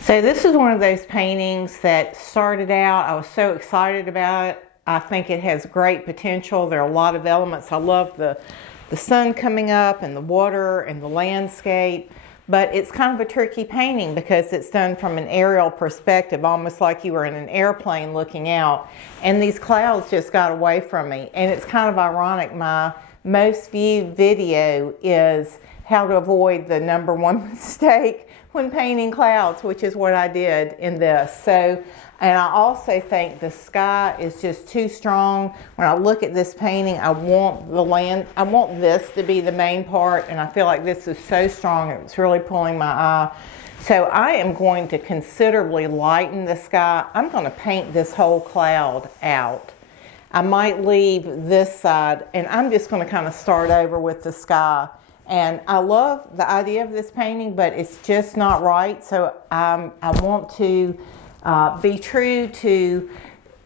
So this is one of those paintings that started out, I was so excited about it. I think it has great potential. There are a lot of elements. I love the sun coming up and the water and the landscape, but it's kind of a tricky painting because it's done from an aerial perspective, almost like you were in an airplane looking out, and these clouds just got away from me. And it's kind of ironic, my most viewed video is how to avoid the #1 mistake when painting clouds, which is what I did in this. So, and I also think the sky is just too strong. When I look at this painting, I want I want this to be the main part, and I feel like this is so strong, it's really pulling my eye. So I am going to considerably lighten the sky. I'm going to paint this whole cloud out. I might leave this side, and I'm just going to kind of start over with the sky. And I love the idea of this painting, but it's just not right. So I want to be true to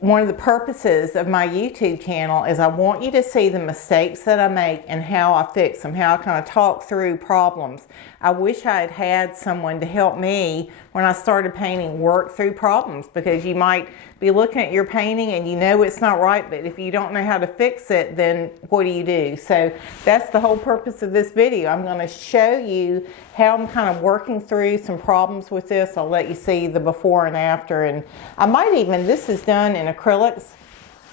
one of the purposes of my YouTube channel is I want you to see the mistakes that I make and how I fix them, how I kind of talk through problems. I wish I had had someone to help me when I started painting work through problems, because you might be looking at your painting and you know it's not right, but if you don't know how to fix it, then what do you do? So that's the whole purpose of this video. I'm going to show you how I'm kind of working through some problems with this. I'll let you see the before and after, and I might even, this is done in acrylics.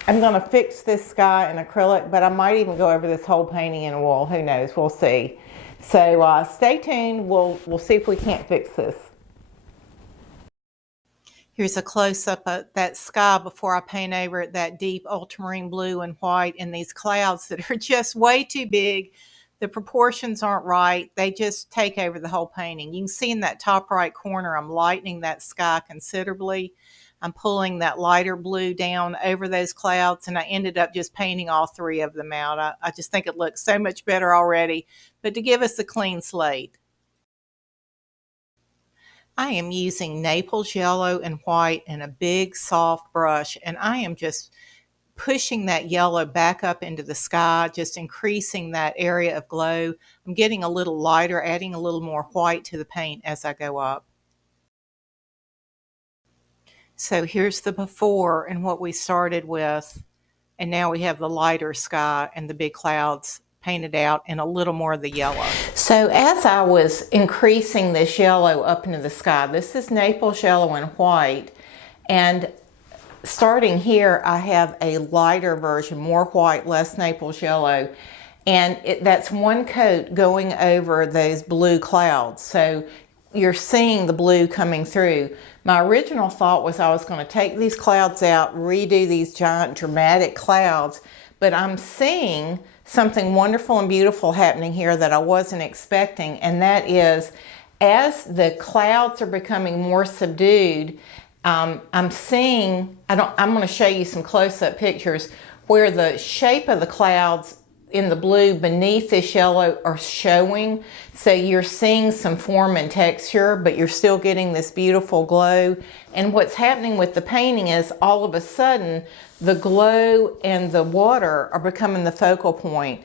I'm going to fix this sky in acrylic, but I might even go over this whole painting in oil. Who knows? We'll see. So stay tuned. We'll see if we can't fix this. Here's a close-up of that sky before I paint over it, that deep ultramarine blue and white, and these clouds that are just way too big. The proportions aren't right. They just take over the whole painting. You can see in that top right corner, I'm lightening that sky considerably. I'm pulling that lighter blue down over those clouds, and I ended up just painting all three of them out. I just think it looks so much better already, but to give us a clean slate. I am using Naples yellow and white and a big soft brush, and I am just pushing that yellow back up into the sky, just increasing that area of glow. I'm getting a little lighter, adding a little more white to the paint as I go up. So here's the before and what we started with, and now we have the lighter sky and the big clouds painted out in a little more of the yellow. So as I was increasing this yellow up into the sky, this is Naples yellow and white, and starting here I have a lighter version, more white, less Naples yellow, and that's one coat going over those blue clouds. So you're seeing the blue coming through. My original thought was I was going to take these clouds out, redo these giant dramatic clouds, but I'm seeing something wonderful and beautiful happening here that I wasn't expecting, and that is as the clouds are becoming more subdued, I'm seeing, I'm going to show you some close-up pictures where the shape of the clouds in the blue beneath this yellow are showing. So you're seeing some form and texture, but you're still getting this beautiful glow. And what's happening with the painting is all of a sudden the glow and the water are becoming the focal point,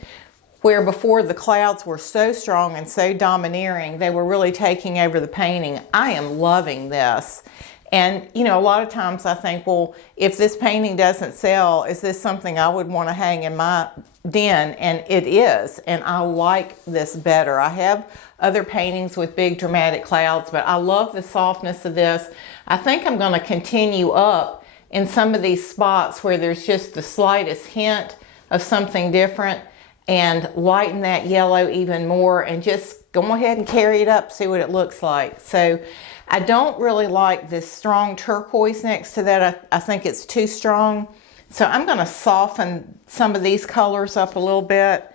where before the clouds were so strong and so domineering, they were really taking over the painting. I am loving this. And, you know, a lot of times I think, well, if this painting doesn't sell, is this something I would want to hang in my den? And it is, and I like this better. I have other paintings with big dramatic clouds, but I love the softness of this. I think I'm going to continue up in some of these spots where there's just the slightest hint of something different and lighten that yellow even more and just go ahead and carry it up, see what it looks like. So I don't really like this strong turquoise next to that. I think it's too strong. So I'm going to soften some of these colors up a little bit.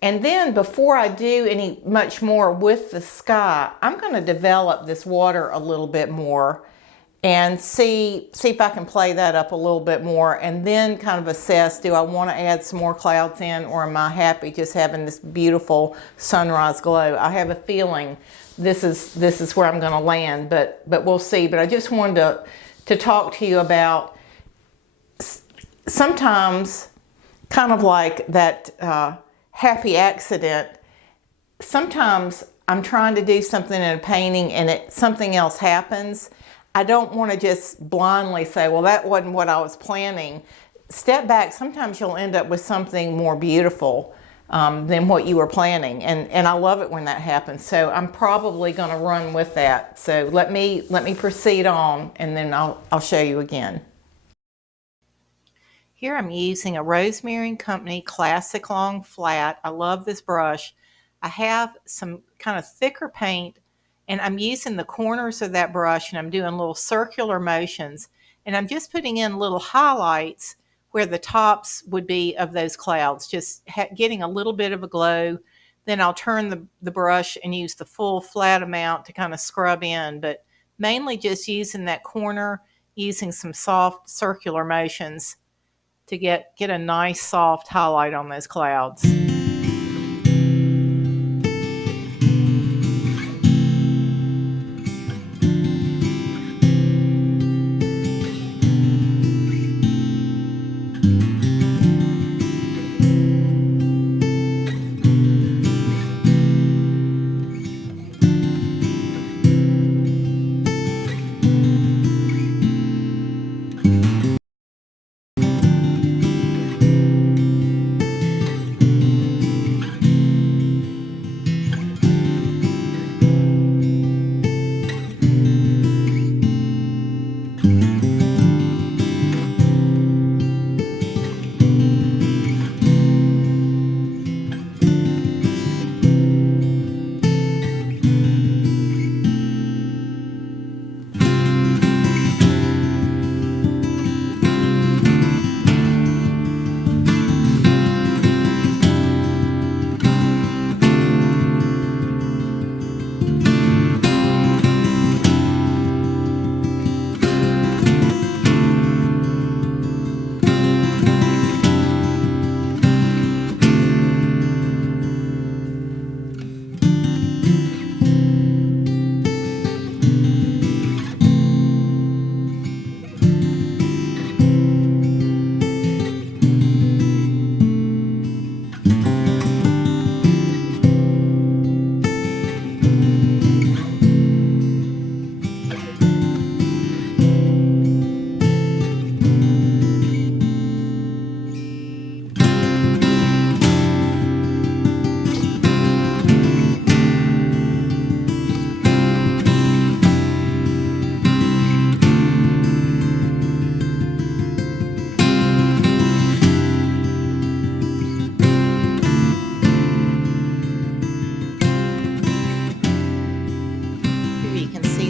And then before I do any much more with the sky, I'm going to develop this water a little bit more and see if I can play that up a little bit more, and then kind of assess, do I want to add some more clouds in, or am I happy just having this beautiful sunrise glow? I have a feeling this is where I'm going to land, but we'll see. But I just wanted to talk to you about sometimes kind of like that happy accident sometimes I'm trying to do something in a painting and something else happens. I don't want to just blindly say, well, that wasn't what I was planning. Step back. Sometimes you'll end up with something more beautiful than what you were planning, and I love it when that happens. So I'm probably going to run with that. So let me proceed on, and then I'll show you again. Here I'm using a Rosemary & Company Classic Long Flat. I love this brush. I have some kind of thicker paint, and I'm using the corners of that brush, and I'm doing little circular motions, and I'm just putting in little highlights where the tops would be of those clouds, just getting a little bit of a glow. Then I'll turn the brush and use the full flat amount to kind of scrub in, but mainly just using that corner, using some soft circular motions to get a nice soft highlight on those clouds.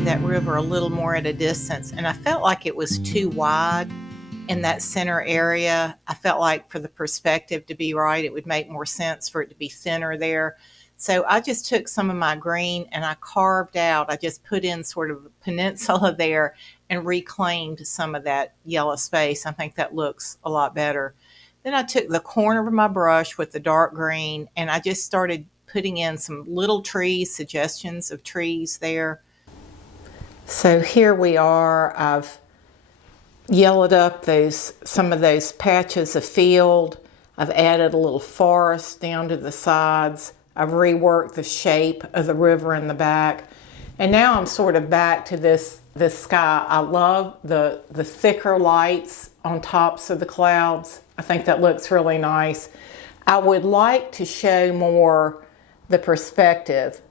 That river a little more at a distance, and I felt like it was too wide in that center area. I felt like for the perspective to be right, it would make more sense for it to be thinner there. So I just took some of my green and I carved out, I just put in sort of a peninsula there and reclaimed some of that yellow space. I think that looks a lot better. Then I took the corner of my brush with the dark green and I just started putting in some little trees, suggestions of trees there. So here we are. I've yellowed up some of those patches of field. I've added a little forest down to the sides. I've reworked the shape of the river in the back. And now I'm sort of back to this sky. I love the thicker lights on tops of the clouds. I think that looks really nice. I would like to show more the perspective.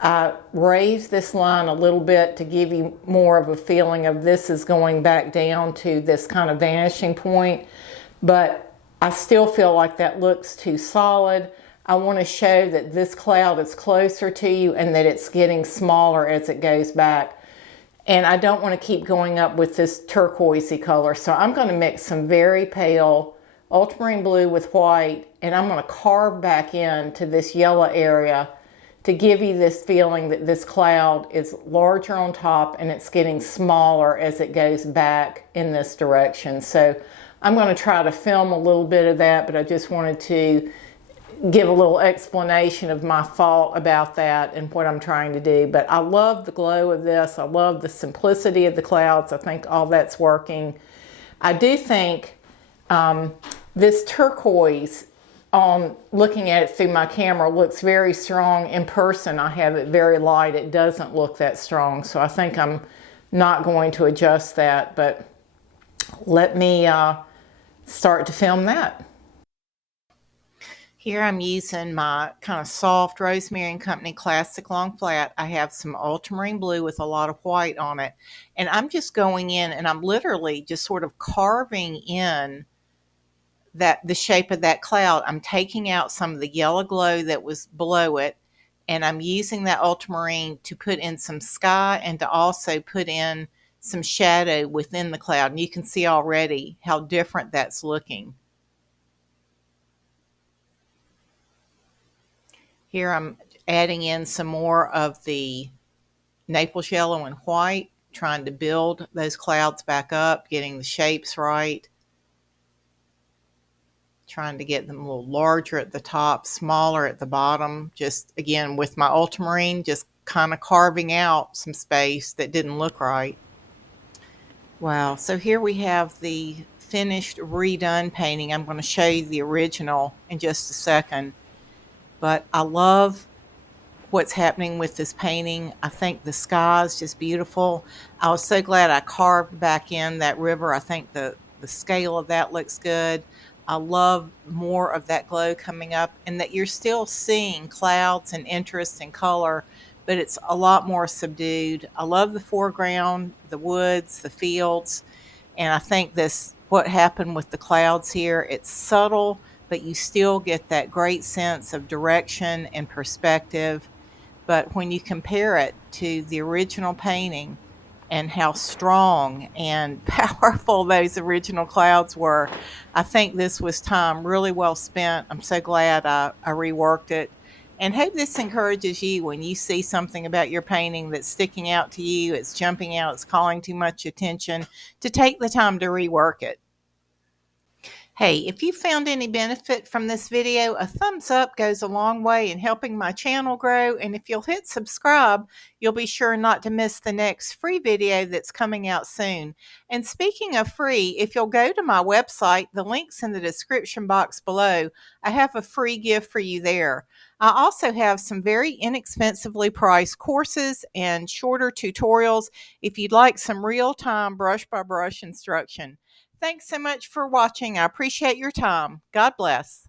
I raised this line a little bit to give you more of a feeling of this is going back down to this kind of vanishing point, but I still feel like that looks too solid. I want to show that this cloud is closer to you and that it's getting smaller as it goes back. And I don't want to keep going up with this turquoisey color, so I'm going to mix some very pale ultramarine blue with white, and I'm going to carve back into this yellow area to give you this feeling that this cloud is larger on top and it's getting smaller as it goes back in this direction. So I'm going to try to film a little bit of that, but I just wanted to give a little explanation of my thought about that and what I'm trying to do. But I love the glow of this. I love the simplicity of the clouds. I think all that's working. I do think this turquoise on looking at it through my camera looks very strong. In person, I have it very light. It doesn't look that strong. So I think I'm not going to adjust that, but let me start to film that. Here I'm using my kind of soft Rosemary & Company Classic Long Flat. I have some ultramarine blue with a lot of white on it. And I'm just going in and I'm literally just sort of carving in the shape of that cloud. I'm taking out some of the yellow glow that was below it, and I'm using that ultramarine to put in some sky and to also put in some shadow within the cloud. And you can see already how different that's looking. Here I'm adding in some more of the Naples yellow and white, trying to build those clouds back up, getting the shapes right. Trying to get them a little larger at the top, smaller at the bottom. Just, again, with my ultramarine, just kind of carving out some space that didn't look right. Wow, so here we have the finished, redone painting. I'm going to show you the original in just a second. But I love what's happening with this painting. I think the sky is just beautiful. I was so glad I carved back in that river. I think the scale of that looks good. I love more of that glow coming up, and that you're still seeing clouds and interest and color, but it's a lot more subdued. I love the foreground, the woods, the fields, and I think what happened with the clouds here, it's subtle, but you still get that great sense of direction and perspective. But when you compare it to the original painting and how strong and powerful those original clouds were, I think this was time really well spent. I'm so glad I reworked it, and hope this encourages you when you see something about your painting that's sticking out to you, it's jumping out, it's calling too much attention, to take the time to rework it. Hey, if you found any benefit from this video, a thumbs up goes a long way in helping my channel grow, and if you'll hit subscribe, you'll be sure not to miss the next free video that's coming out soon. And speaking of free, if you'll go to my website, the link's in the description box below, I have a free gift for you there. I also have some very inexpensively priced courses and shorter tutorials if you'd like some real-time brush-by-brush instruction. Thanks so much for watching. I appreciate your time. God bless.